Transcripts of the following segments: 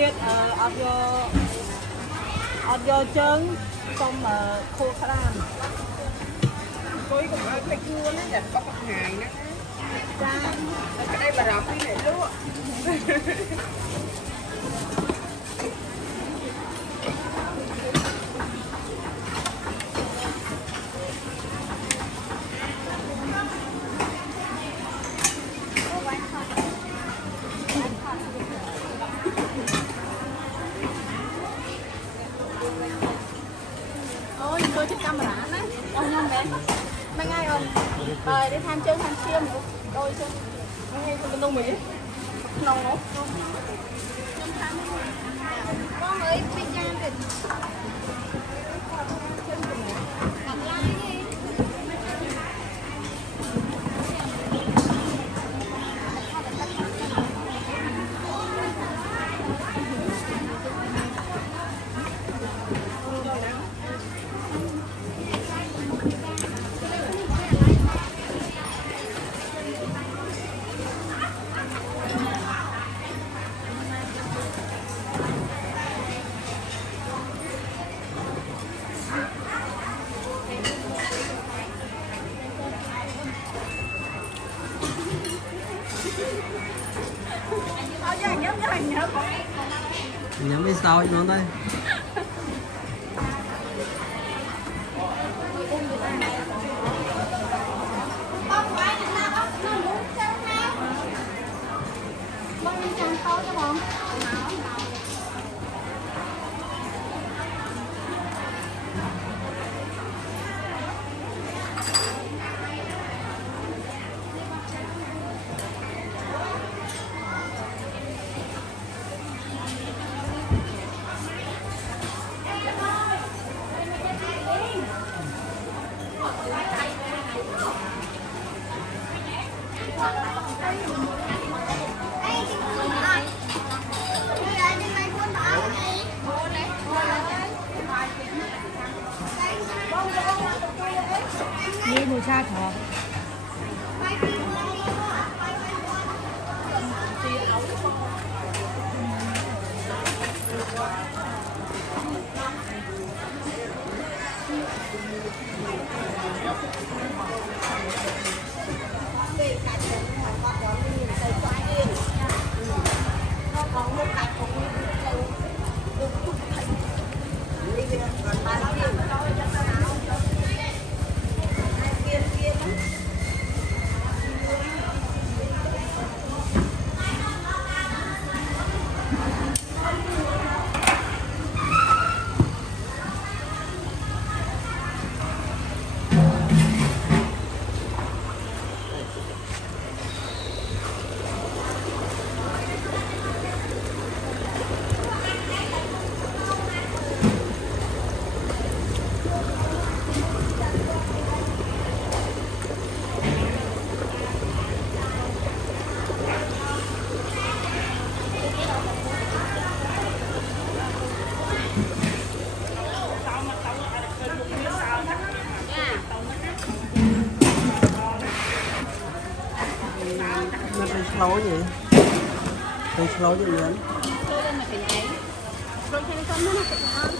tiết ở vô chân xong mà khô khá đàn tôi cũng ở cái cua nó là có một ngày nữa ra cái đây bà rộng đi này luôn ôi tôi thích camera đấy ông nhông bé mấy ngày rồi đi tham chơi tham chiêm đôi chứ mấy ngày tôi đông mỹ nông nó con ơi bây giờ thì nhắm bên sau nó đây đi mùi cha thỏ nó phải slow gì phải slow gì nữa tôi lên mà phải nhảy rồi cho con nó phải ngon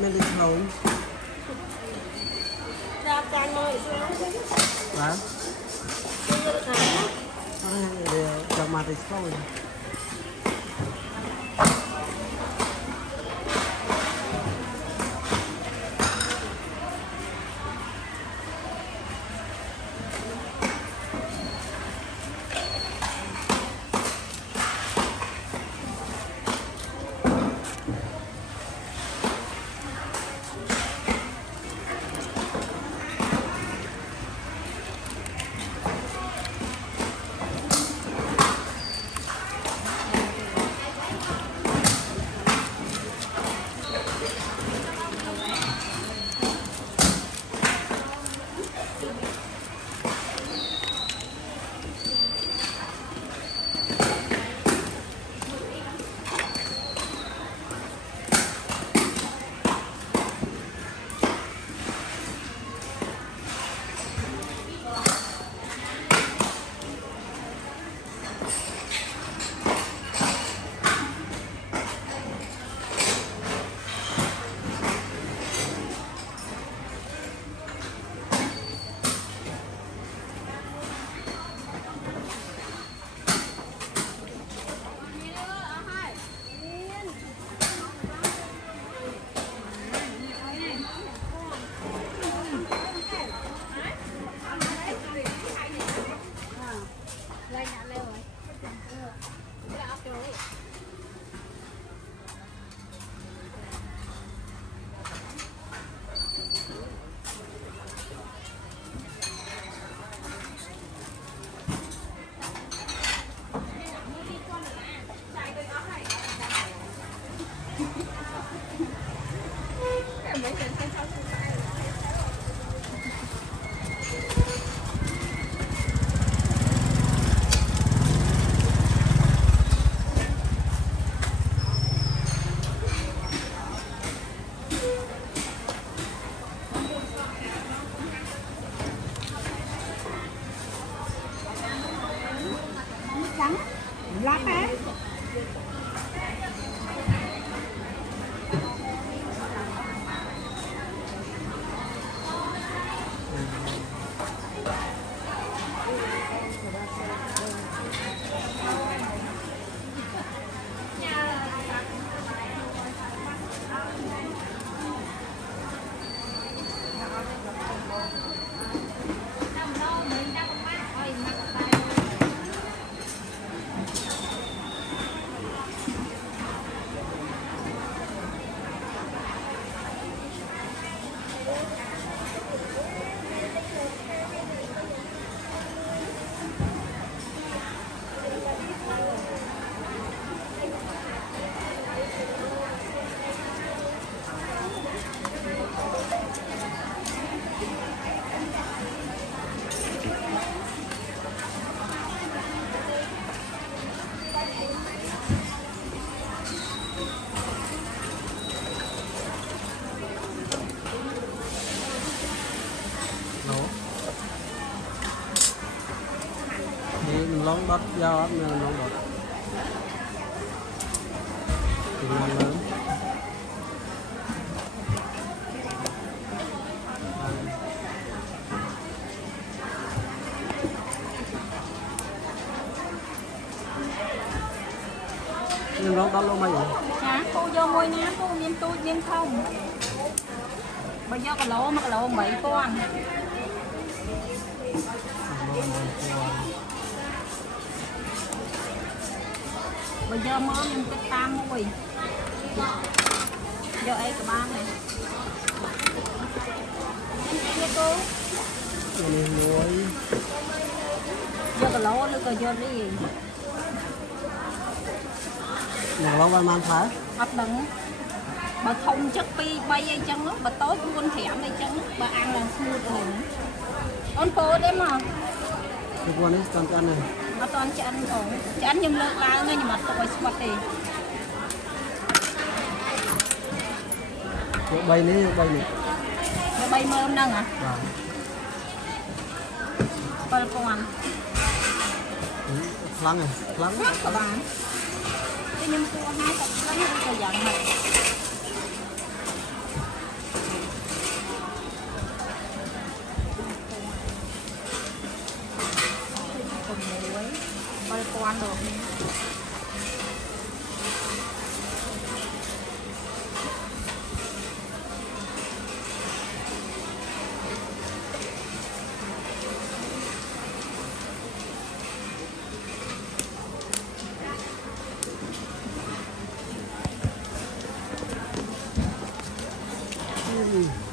nên đi slow ra trang ơi hả cho mà thì slow mấy lần sang sau sang tay. Trắng lát á. lóng đất do nên lóng đất thì ngon lớn nhưng lóng đất luôn mấy vậy hả cô vô môi ná cô miên tôi miên không bây giờ cái lỗ mà cái lỗ 7 con bây giờ mơ mình cái tam mùi giờ ấy của ba này nghe cô này muối giờ cái lỗ nữa coi giờ đi này lóng ba man thái hấp đừng bà không chất pi bay hay chân á bà tối buôn thẻm hay chân bà ăn là smooth rồi con phố đấy mà cái con ấy con ăn này mà toàn chị ăn rồi chị ăn nhưng lợn lá ngay nhưng mà tôi spot đi bay này nó bay mơ không nâng à vâng con ăn lăng này lăng các bạn cái nhưng cô hai tập lắm tôi giận này coi cô ăn được Mm-hmm.